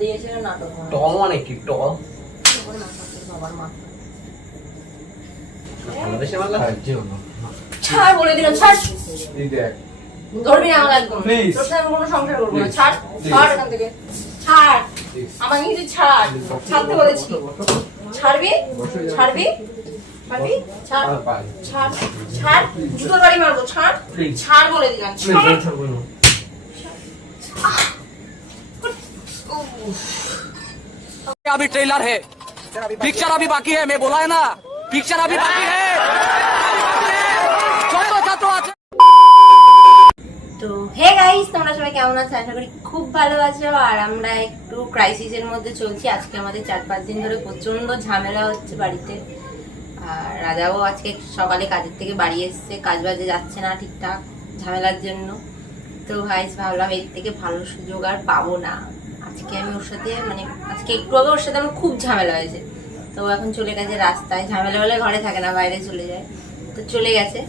দিয়েছে নাটক। টল মানে কি টল? বাবার মা ভালোবেসে মারলা? ছাড় বলে দিলাম, ছাড়। এই দেখ ধরবি না আমার একদম। Please. তোর সাথে আমি কোনো সংসার করবো না। ছাড়, Please. ছাড় এখান থেকে। ছাড়। Please. আমাকে কিছু ছাড়। ছাড়তে বলেছি। ছাড়বি? ছাড়বি? ছাড়বি? ছাড়। ছাড়। ছাড়। জুতোর বাড়ি মারবো। ছাড়। Please. ছাড় বলে দিলাম। ছাড়। अभी ट्रेलर है, पिक्चर अभी बाकी है। मैं बोला है ना, पिक्चर अभी बाकी है। তো হে গাইস, তোমরা সবাই কেমন আছো? আশা করি খুব ভালো আছো। আর আমরা একটু ক্রাইসিসের মধ্যে চলছি। আজকে আমাদের 4-5 দিন ধরে প্রচন্ড ঝামেলা হচ্ছে বাড়িতে। আর রাজাও আজকে সকালে কাজের থেকে বাড়ি এসছে, কাজ বাজে যাচ্ছে না ঠিকঠাক ঝামেলার জন্য। তো গাইস ভাবলাম এর থেকে ভালো সুযোগ আর পাবো না। আজকে আমি ওর সাথে আজকে একটু আগে ওর সাথে আমার খুব ঝামেলা হয়েছে। তো এখন চলে গেছে রাস্তায়। ঝামেলা হলে ঘরে থাকে না, বাইরে চলে যায়। তো চলে গেছে।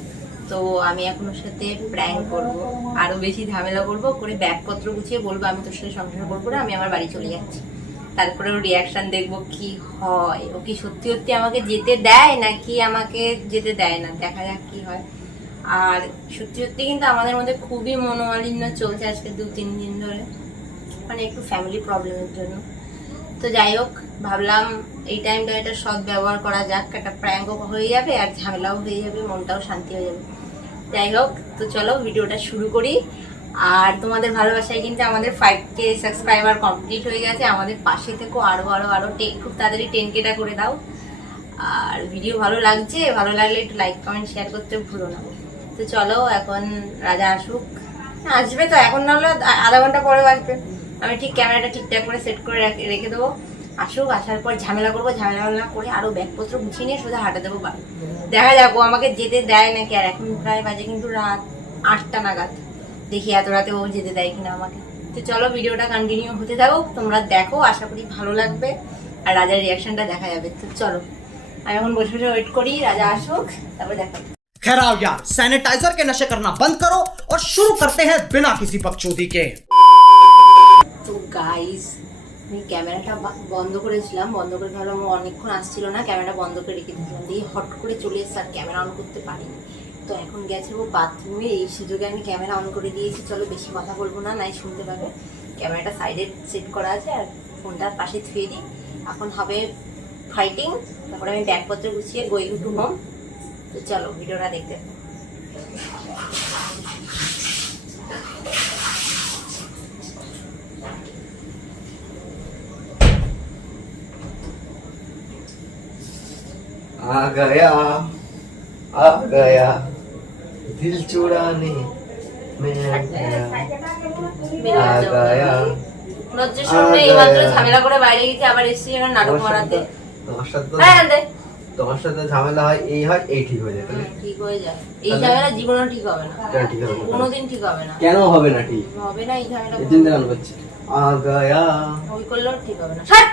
তো আমি এখন ওর সাথে প্র্যাঙ্ক করবো, আরো বেশি ঝামেলা করবো, করে ব্যাগপত্র গুছিয়ে বলবো আমি তোর সাথে সংসার করবো না, আমি আমার বাড়ি চলে যাচ্ছি। তারপরে ওর রিয়াকশন দেখবো কি হয়। ও কি সত্যি সত্যি আমাকে যেতে দেয় নাকি আমাকে যেতে দেয় না, দেখা যাক কি হয়। আর সত্যি সত্যি কিন্তু আমাদের মধ্যে খুবই মনোমালিন্য চলছে আজকে 2-3 দিন ধরে, একটু ফ্যামিলি প্রবলেমের জন্য। তো যাই হোক, ভাবলাম এই টাইমটা এটা সৎ ব্যবহার করা যাক। একটা প্র্যাঙ্কও হয়ে যাবে আর ঝামেলাও হয়ে যাবে, মনটাও শান্তি হয়ে যাবে। যাই হোক, তো চলো ভিডিওটা শুরু করি। আর তোমাদের ভালোবাসায় কিন্তু আমাদের 5K সাবস্ক্রাইবার কমপ্লিট হয়ে গেছে। আমাদের পাশে থেকো, আরো খুব তাড়াতাড়ি 10Kটা করে দাও। আর ভিডিও ভালো লাগছে, ভালো লাগলে একটু লাইক কমেন্ট শেয়ার করতে ভুলো না। তো চলো, এখন রাজা আসুক। আসবে তো, এখন না হলে আধা ঘন্টা পরে আসবে। আমি ঠিক ক্যামেরাটা ঠিকঠাক করে সেট করে রেখে দেবো। আসুক, আসার পর ঝামেলা করবো, ঝামেলা করে আরো ব্যাগপত্র গুছিয়ে নিয়ে সোজা হাঁটা দেবো বাড়ি। দেখা যাক ও আমাকে যেতে দেয় নাকি। আর এখন প্রায় বাজে কিন্তু রাত 8টা নাগাদ। দেখি এত রাতে ও যেতে দেয় কিনা আমাকে। তো চলো, ভিডিওটা কন্টিনিউ হতে থাকুক, তোমরা দেখো, আশা করি ভালো লাগবে। আর রাজার রিয়াকশনটা দেখা যাবে। তো চলো, আমি এখন বসে বসে ওয়েট করি রাজা আসুক, তারপর দেখা। खैर आओ यार, सैनिटाइजर के नशे करना बंद करो और शुरू करते हैं बिना किसी बकचोदी के। তো গাইস, আমি ক্যামেরাটা বন্ধ করেছিলাম, বন্ধ করে ভাবলাম ও অনেকক্ষণ আসছিল না, ক্যামেরাটা বন্ধ করে রেখে দিয়েছিলাম। দিয়ে হট করে চলে এসছে আর ক্যামেরা অন করতে পারিনি। তো এখন গেছে ও বাথরুমে, এই সুযোগে আমি ক্যামেরা অন করে দিয়েছি। চলো, বেশি কথা বলবো না, নাই শুনতে পাবে। ক্যামেরাটা সাইডে সেট করা আছে আর ফোনটার পাশে থুয়ে দিই। এখন হবে ফাইটিং, তারপরে আমি ব্যাগপত্র গুছিয়ে গোয়িং টু হোম। তো চলো ভিডিওটা দেখতে। आ गया दिल चुराने में आ गया। লজ্জা শরম নেই, মাত্র ঝামেলা করে বাইরে গেছি, আবার এসেছি এখানে নাটক মারাতে। তোমার সাথে ঝামেলা হয়, এই হয়, এই ঠিক হয়ে যায়। ঠিক হয়ে যায়। এই ঝামেলা জীবনও ঠিক হবে না, ঠিক হবে না, কোনোদিন ঠিক হবে না। কেন হবে না? ঠিক হবে না এই ঝামেলা, এই চিন্তা কেন করছি? আ গয়া ওই করলেও ঠিক হবে না। ছাড়,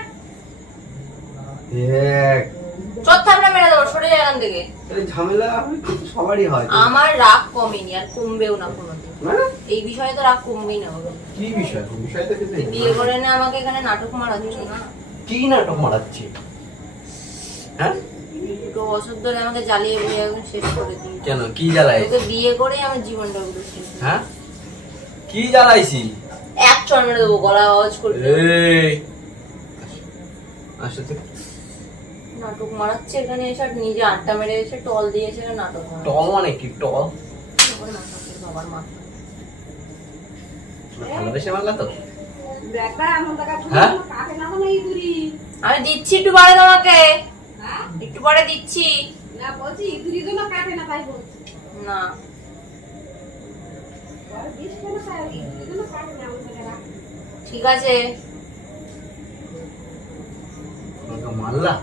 দেখ চত্থাপড়া মেরে দেবো, সরে যায় এখান থেকে। এই ঝামেলা সবারই হয়। আমার রাগ কমেনি আর কমবেও না কোনোদিন। মানে এই বিষয়ে তো রাগ কমবেই না। কি বিষয়? বিষয় তো কিছু নেই। বিয়ে করে না আমাকে এখানে নাটক মারাচ্ছি না। কি নাটক মারাচ্ছি? হ্যাঁ, 2 বছর ধরে আমাকে জ্বালিয়ে বুঝিয়ে একদম শেষ করে দিই। কেন? কি জ্বালাই? তোকে বিয়ে করে আমার জীবনটা পুরো শেষ। হ্যাঁ, কি জ্বালাইছি? এক চড় মেরে দেবো, গলা আওয়াজ করবে। এই আসলে নাটক মারাচ্ছে এখানে এসে, আর নিজে আড্ডা মেরে এসে টল দিয়েছে নাটক মারাচ্ছে। টল মানে কি টল? বাবার মা ভালোবেসে মারলা তো? হ্যাঁ, আমি দিচ্ছি একটু পরে তোমাকে, একটু পরে দিচ্ছি। না বলছি ইঁদুরি তো না কাটে না, তাই বলছি। না ঠিক আছে, মারলা?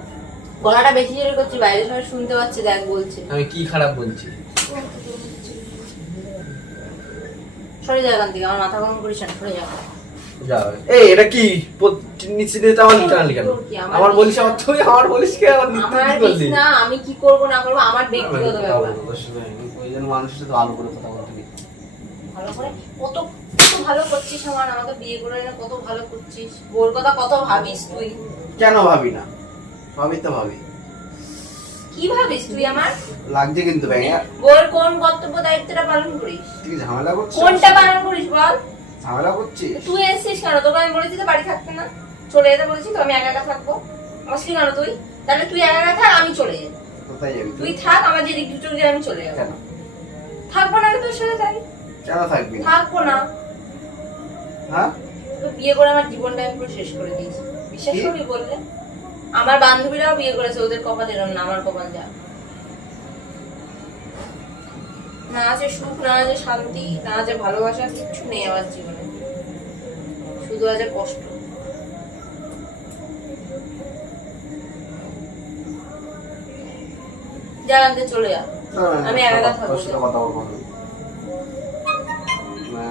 গলাটা বেশি জোরে করছি, বাইরে সবাই শুনতে পাচ্ছে, দেখ বলছে। আমি কি খারাপ বলছি? সরে যা এখান থেকে, আমার মাথা গরম করিস না, সরে যা। এই এটা কি নিচে দিতে আমার নিতে না কেন? আমার বলিস, আমার তুই আমার বলিস কে? আমার নিতে কি করলি? না, আমি কি করব না করব আমার ব্যক্তিগত ব্যাপার। ওইজন মানুষের সাথে ভালো করে কথা বলতে নেই। ভালো করে কত কত ভালো করছিস আমার, আমাকে বিয়ে করে এনে কত ভালো করছিস, ওর কথা কত ভাবিস তুই। কেন ভাবি না? ভাবি তো ভাবি। কি ভাবিস তুই আমার? লাগছে কিন্তু ব্যাঙা। ওর কোন কর্তব্য দায়িত্বটা পালন করিস? তুই ঝামেলা করছিস? কোনটা পালন করিস বল? ঝামেলা করছিস? তুই এসেছিস কেন? তোকে আমি বলেছি তো বাড়ি থাকতে না, চলে যেতে বলেছি তো, আমি একা একা থাকবো। আসলি কেন তুই? তাহলে তুই একা একা থাক, আমি চলে যাই। কোথায় যাবি তুই থাক, আমার যে দিক চলে যায় আমি চলে যাবো। কেন? থাকবো না তোর সাথে তাই? কেন থাকবি না? থাকবো না। হ্যাঁ? তো বিয়ে করে আমার জীবনটা আমি পুরো শেষ করে দিয়েছি, বিশ্বাস কি? করবি বললে? আমার বান্ধবীরাও বিয়ে করেছে, ওদের কপাল এরম না, আমার কপাল যা। না আছে সুখ, না আছে শান্তি, না আছে ভালোবাসা, কিচ্ছু নেই আমার জীবনে, শুধু আছে কষ্ট। জানাতে চলে যা, আমি একা একা থাকবো। তোর সাথে কথা বলবো না।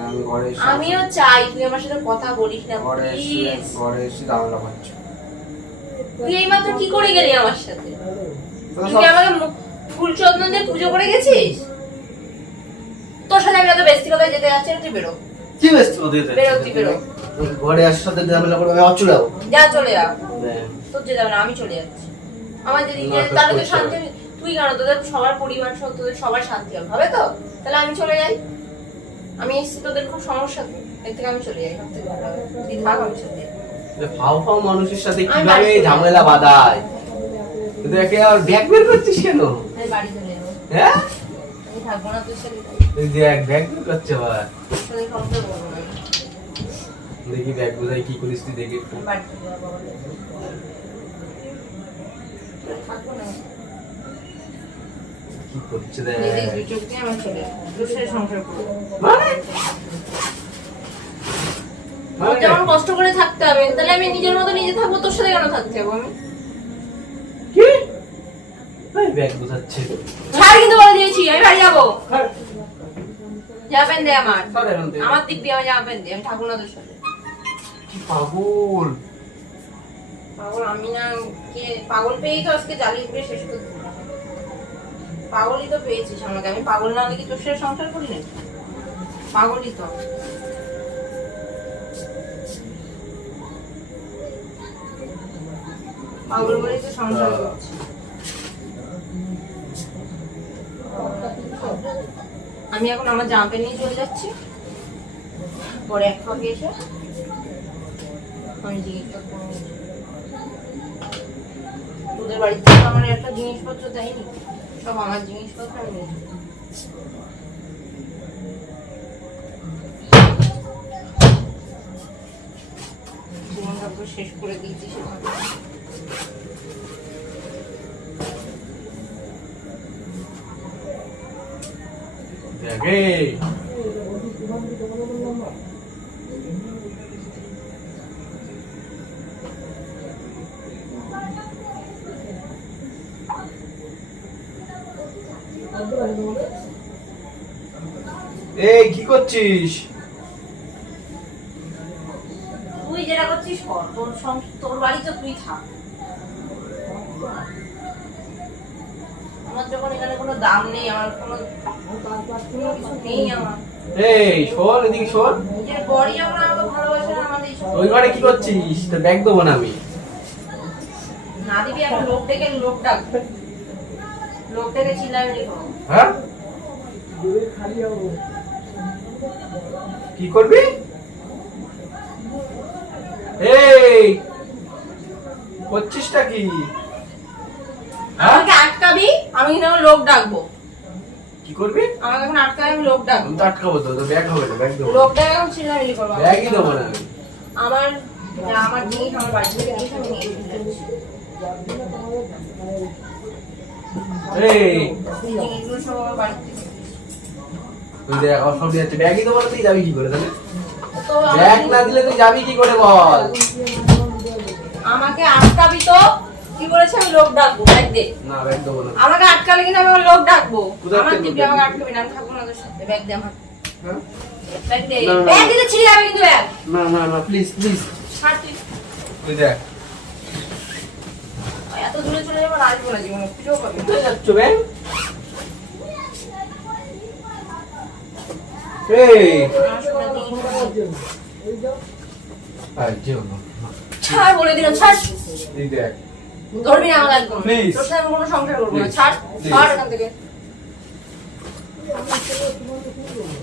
আমি ঘরে এসে আমিও চাই তুই আমার সাথে কথা বলিস না ঘরে প্লিজ। এসে ঝামেলা করছি। তুই এইমাত্র কি করে গেলি আমার সাথে? তোর তুই কি আমাকে ফুল চন্দন দিয়ে পুজো করে গেছিস? তোর সাথে আমি যত ব্যক্তিগত যেতে যাচ্ছি, তুই বেরো। কি ব্যস্ত হতে যাচ্ছিস? বেরো, তুই বেরো। ঘরে আসার সাথে ঝামেলা করবে, আমি চলে যাবো। যা চলে যা, তোর যেতে হবে না, আমি চলে যাচ্ছি। আমার যদি না, তাহলে তো তোর শান্তি হবে। তুই কেন? তোদের সবার পরিবার সহ তোদের সবার শান্তি হবে, হবে তো? তাহলে আমি চলে যাই। আমি এসেছি তোদের খুব সমস্যা, এর থেকে আমি চলে যাই, সব থেকে ভালো হবে। তুই থাক, আমি চলে যাই। ফাও ফাও মানুষের সাথে আমি কিভাবে বাড়ি চলে ঝামেলা বাঁধায়? কিন্তু একে আর ব্যাগ বের করছিস কেন? আমি বাড়ি চলে যাবো, হ্যাঁ? আমি থাকবো না তোর সাথে। এই যে এক ব্যাগ বের করছে আবার। তোর সাথে সংসার করবো না, দেখি ব্যাগ বোঝাই কি করিস তুই, দেখি একটু। আমি বাড়ি চলে যাবো, থাকবো না। কি করছে দেখ। নিজের দুই চোখ দিয়ে আমি চলে যাবো, তোর সাথে সংসার করবো। মানে? আমার যেমন কষ্ট করে থাকতে হবে, তাহলে আমি নিজের মতো নিজে থাকবো, তোর সাথে কেন থাকতে হবে আমি? কি? এই ব্যাগ বোঝাচ্ছে। ছাড়, কিন্তু বলে দিয়েছি আমি বাড়ি যাবো। জামা প্যান্ট দে আমার, সর এখান থেকে। আমার দিক দিয়ে আমার জামা প্যান্ট দে, আমি থাকবো না তোর সাথে। কি পাগল। পাগল আমি না, কে পাগল পেয়েই তো আজকে জ্বালিয়ে পুড়ে শেষ করে দিলাম। পাগলই তো পেয়েছিস আমাকে, আমি পাগল না হলে কি তোর সাথে সংসার করি না? পাগলই তো। পাগল বলেই তো সংসার করছি। আমি এখন আমার জামা প্যান্ট নিয়ে চলে যাচ্ছি, পরে এক ফাঁকে এসে আমি জিনিসপত্র নিয়ে যাবো। তোদের বাড়িতে তো আমার একটা জিনিসপত্র দেয়নি, সব আমার জিনিসপত্র আমি নিয়ে যাবো। জীবনটা পুরো শেষ করে দিয়েছি সেখানে। দেখে এই কি করছিস? তুই যেটা করছিস কর, তোর বাড়ি তো তুই থাক। আমার যখন এখানে কোনো দাম নেই, আমার কোনো কিছু নেই আমার। এই শোন, এদিকে শোন। নিজের বড়ি যখন আমাকে ভালোবাসে না, আমাদের এইসব ওই ঘরে কি করছিস? তো ব্যাগ দেবো না আমি। না দিবি, এখন লোক ডেকে লোক ডাকবে, লোক ডেকে চিল্লাবি করবো। হ্যাঁ? কি করবি? এই করছিসটা কি? হ্যাঁ? আমাকে আটকাবি, আমি না লোক ডাকবো। কি করবি? আমাকে এখন আটকাবি, আমি লোক ডাকবো। আমি তো আটকাবো তো, তো ব্যাগ হবে না, ব্যাগ দেবো না। লোক ডাকে এখন চিল্লাবি করবো। ব্যাগই দেবো না আমি। আমার আমার জিনিস, আমার বাড়ি থেকে জিনিস আমি নিয়ে চলে যাচ্ছি। এই জিনিসগুলো সব আমার বাড়ি থেকে। তুই দেখ আমার সব যাচ্ছে, ব্যাগই দেবো না, তুই যাবি কি করে তাহলে? তো ব্যাগ না দিলে তুই যাবি কি করে বল? আমাকে আটকাবি তো, কি বলেছে আমি লোক ডাকবো, ব্যাগ দে। না ব্যাগ দেবো না। আমাকে আটকালে কিন্তু আমি আমার লোক ডাকবো। কোথায় আমার থেকে দিব্যি লোক আমাকে ডাকবি? আটকাবি না, আমি থাকবো না তোর সাথে। ব্যাগ দে আমার, হ্যাঁ? ব্যাগ দে। না, না, ব্যাগ না। দিতে ছিঁড়ে যাবে কিন্তু ব্যাগ। না না না প্লিজ প্লিজ। ছাড় তুই। তুই দেখ এত দূরে চলে যাবো, আর আসবো না জীবনে, খুঁজেও পাবি না। কোথায় যাচ্ছ ব্যাগ? এই আমার সোনা জিনিস। যেও না ছাড় বলে দিলাম, ছাড়। এই দেখ ধরবি না আমাকে একদম। Please. তোর সাথে আমি কোনো সংসার করবো না। Please. ছাড়, Please. ছাড় এখান থেকে।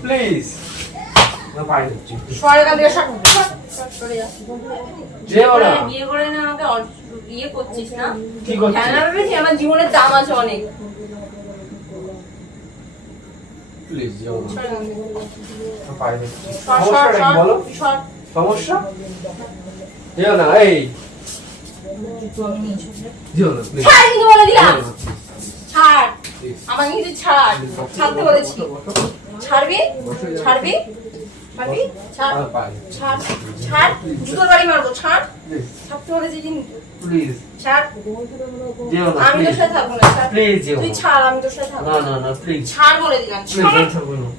প্লিজ না পাই দিচ্ছি সর এখান থেকে, সর, সর, সর, সরে যা। যেও না বিয়ে করে না আমাকে ইয়ে করছিস না? কি করছিস? খেলনা ভেবেছি আমার জীবনের দাম আছে অনেক। প্লিজ যেও না সর এখান থেকে। না পাই দিচ্ছি সর, সর, সমস্যাটা কি সর, বলো সর। সমস্যা যেও না এই যেও না প্লিজ ছাড় কিন্তু বলে দিলাম। যেও না, ছাড়। please. আমাকে কিন্তু ছাড়। ছাড়তে বলেছি। ছাড়বি? ছাড়বি? ছাড়বি? ছাড়। না পাই দিচ্ছি ছাড়। ছাড়। জুতোর বাড়ি মারবো। ছাড়। প্লিজ ছাড়তে বলেছি কিন্তু। প্লিজ ছাড়। যেও না আমি তোর প্লিজ সাথে থাকবো না। ছাড়। প্লিজ যেও তুই না ছাড়, আমি তোর সাথে থাকবো না না। না না প্লিজ ছাড় বলে দিলাম। প্লিজ ছাড়। আমি থাকবো না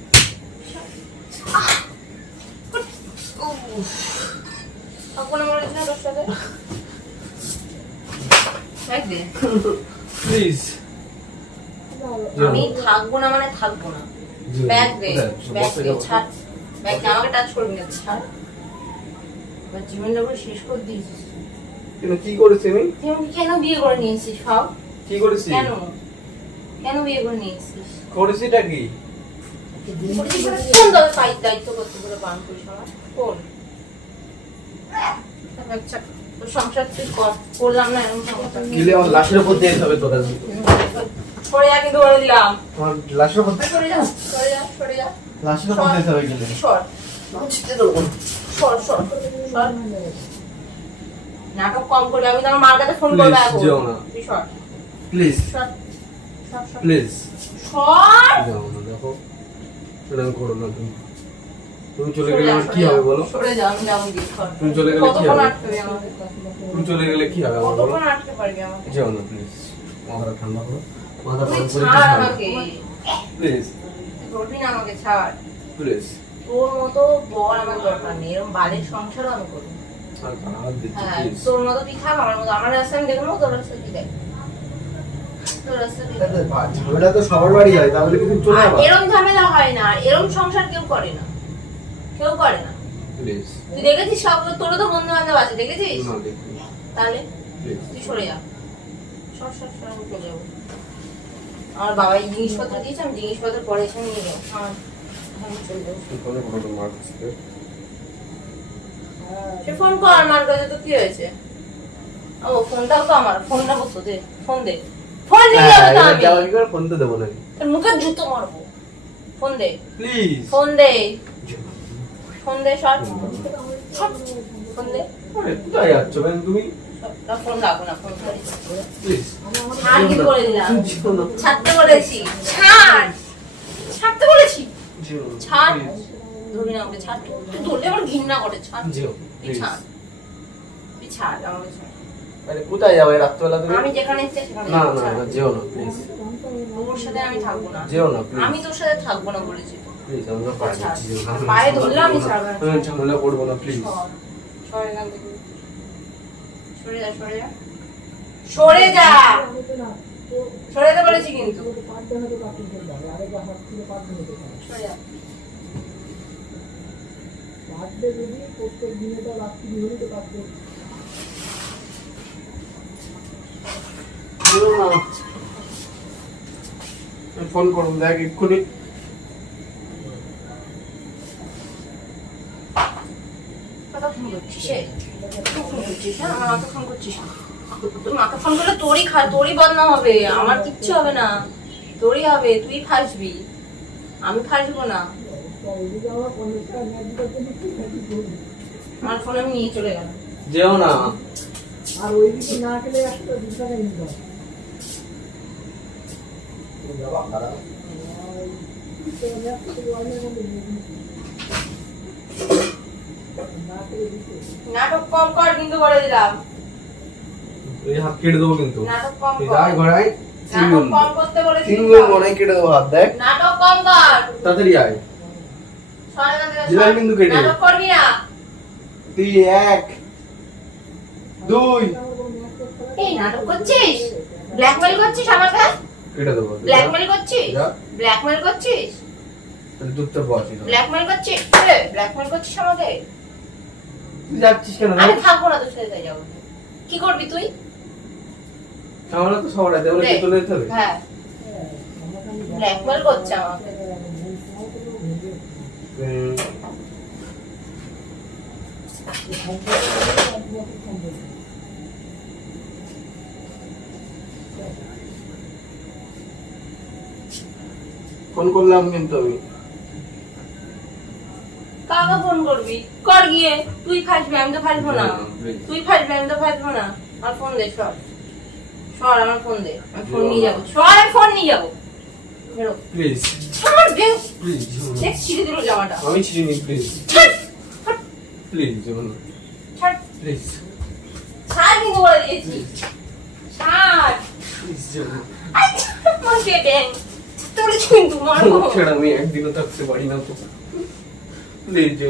থাকবো না বলে দিলাম তোর সাথে। দেখ দে। প্লিজ আমি থাকবো না মানে থাকবো না। ব্যাগ দে, ব্যাগ দে, ছাড়। ব্যাগ দে, আমাকে টাচ করবি না, ছাড়। এবার জীবনটা পুরো শেষ করে দিয়েছিস। কিন্তু কি করেছি আমি তুই আমাকে কেন বিয়ে করে নিয়েছিস সব? কি করেছি কেন? কেন বিয়ে করে নিয়েছিস? করেছিটা কি কোন দলে পাই দায়িত্ব করতে বলে বান করিস আমার? কোন? আচ্ছা, তোর সংসার তুই কর। করলাম না এরকম সংসার। গেলে আমার লাশের উপর দিয়ে হবে তোরা সরে যা কিন্তু বলে দিলাম। আমার লাশের উপর সরে যা, সরে যা, সরে যা। লাশের উপর দিয়ে হবে গেলে সর, সর, সর, সর। নাটক কম করবি, আমি তো আমার মার কাছে ফোন করবো Please, এখন। যেও না। তুই সর, প্লিজ সর, সর, সর। প্লিজ সর। যাও না দেখো সেটা করো না তুমি তুমি চলে সরে গেলে যা, আমার কি সরে যা। হবে বলো সরে যা, আমি যাবো গিয়ে, সর। তুমি চলে গেলে কি কতক্ষণ হবে আটকাবি আমাকে? তুমি চলে গেলে কি হবে আমার বলো কতক্ষণ আটকে পারবি আমাকে? যাও না প্লিজ মাথাটা ঠান্ডা করো মাথা তুই ঠান্ডা করে ছাড় আমাকে। প্লিজ তুই ধরবি না আমাকে, ছাড়। প্লিজ তোর মতো বর আমার দরকার নেই, এরকম বালের সংসারও আমি করবো। আর হাত দিচ্ছি হ্যাঁ, প্লিজ তোর মতো তুই থাক, আমার মতো আমার রাস্তা আমি দেখে নেবো, তোর রাস্তা তুই দেখ। তোর রাস্তা তুই দেখ। ঝামেলা তো সবার বাড়ি হয় তাহলে কি তুমি চলে আর যাবা এরম ঝামেলা হয় না, আর এরম সংসার কেউ করে না, কেউ করে না। প্লিজ তুই দেখেছিস সব, তোরও তো বন্ধু বান্ধব আছে, দেখেছিস? না দেখি তাহলে প্লিজ তুই সরে যা, সর, সর, সর, আমি চলে যাবো। আমার বাবা এই জিনিসপত্র দিয়েছে, আমি জিনিসপত্র পরে এসে নিয়ে যাবো। আমি চলে যাবো। ফোনে ফটো মার্কস সে ফোন কর, আমার কাছে তো কি হয়েছে? ও ফোনটাও তো আমার, ফোনটা করতো, দে ফোন, দে ফোন নিয়ে যাবো তো আমি। যাওয়ার কি করে ফোন তো দেবো না তোর মুখে জুতো মারবো। ফোন দে, প্লিজ ফোন দে, ফোন দে, সর, সর, ফোন দে। কোথায় যাচ্ছ ম্যাম তুমি সর, না, ফোন রাখবো না, ফোন ছাড়ি। প্লিজ ছাড় কিন্তু বলে দিলাম। যেও না ছাড়তে বলেছি, ছাড়, ছাড়তে বলেছি, যেও না, ছাড়। please, ধরবি না আমাকে, ছাড়। তুই ধরলে আমার ঘৃণা করে, ছাড়। যেও তুই প্লিজ ছাড়, তুই ছাড়, আমাকে ছাড়। আরে কোথায় যাবে রাত্রিবেলা তুমি আমি যেখানে ইচ্ছে সেখানে না যাবো, না ছাড়। না যেও না প্লিজ তোর সাথে আমি থাকবো না। যেও না প্লিজ আমি তোর সাথে থাকবো না বলেছি তো। প্লিজ আমি তো পায়ে ছাড়। দিচ্ছি যেও না পায়ে ধরলে আমি ছাড়বো না। আমি ঝামেলা করবো না প্লিজ সর, সর এখান থেকে। সরে যা, সরে যা, সরে যা, সরে যেতে বলেছি কিন্তু। সরে যা। যেও না আমি ফোন করুন দেখ এক্ষুনি কথা ফোন করছিস রে? তুই ফোন করছিস, হ্যাঁ? আমার মাকে ফোন করছিস। তোর মাকে ফোন করলে তোরই বদনাম হবে, আমার কিচ্ছু হবে না। তোরই হবে, তুই ফাঁসবি, আমি ফাঁসবো না। আমার ফোন আমি নিয়ে চলে গেলাম। যেও না নাটক কম কর কিন্তু বলে দিলাম। এই হাত কেটে দেবো কিন্তু নাটক কম তুই কর। যাই ঘোড়াই নাটক কম করতে বলেছি কিন্তু তিনগুণ আমি। মনে কেটে দেবো হাত দেখ নাটক কম কর। তাড়াতাড়ি আয় সর এখান থেকে, দিলাম সর। কিন্তু কেটে। নাটক করবি না। তুই এক দুই এই নাটক করছিস, ব্ল্যাকমেল করছিস আমাকে, কেটে দেবো ব্ল্যাকমেল করছিস, যা। ব্ল্যাকমেল করছিস। তাহলে দুধ তোর বসি ব্ল্যাকমেল করছিস? ব্ল্যাকমেল করছিস আমাকে? তুই যাচ্ছিস কেন? আরে থাকবো না, তোর সাথে তাই যাবো। কি করবি তুই? আমরা তো সবার আছে, ওরা চলে যেতে হবে। হ্যাঁ, ব্ল্যাকমেল করছে আমাকে। ফোন করলাম কিন্তু আমি। কাকে ফোন করবি? কর গিয়ে। তুই ফাঁসবি, আমি তো ফাঁসবো না। তুই ফাঁসবি, আমি তো ফাঁসবো না। আমার ফোন দে, সর সর, আমার ফোন দে, আমি ফোন নিয়ে যাবো। সর, আমি ফোন নিয়ে যাবো। বেরো প্লিজ আমার দে। প্লিজ দেখ ছিঁড়ে দিল জামাটা। আমি ছিড়িনি, প্লিজ প্লিজ ছাড়, প্লিজ ছাড়, কিন্তু বলে দিয়েছি। ছাড়। প্লিজ আচ্ছা, আমার পেটে তোর কিন্তু মারবো। ছেড়ে আমি একদিনও থাকতে পারি না তো, প্লিজ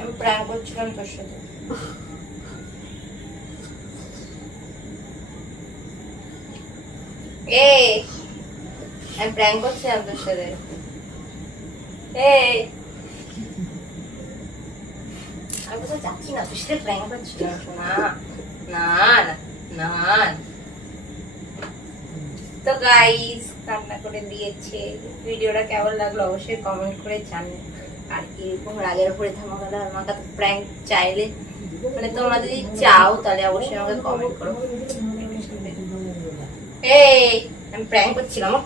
আমি প্র্যাঙ্ক করছিলাম তোর সাথে। আমি প্র্যাঙ্ক করছিলাম তোর সাথে। আমি কোথাও যাচ্ছি না, তোর সাথে প্র্যাঙ্ক করছিলাম। না না না না। তো গাইস, কান্না করে দিয়েছে। ভিডিওটা কেমন লাগলো অবশ্যই কমেন্ট করে জানিও। আর এরকম রাগের উপরে ধামাকাটা আমাকে তো প্র্যাঙ্ক চাইলে, মানে তোমরা যদি চাও তাহলে অবশ্যই আমাকে কমেন্ট করো। আমি প্র্যাঙ্ক করছিলাম, আমার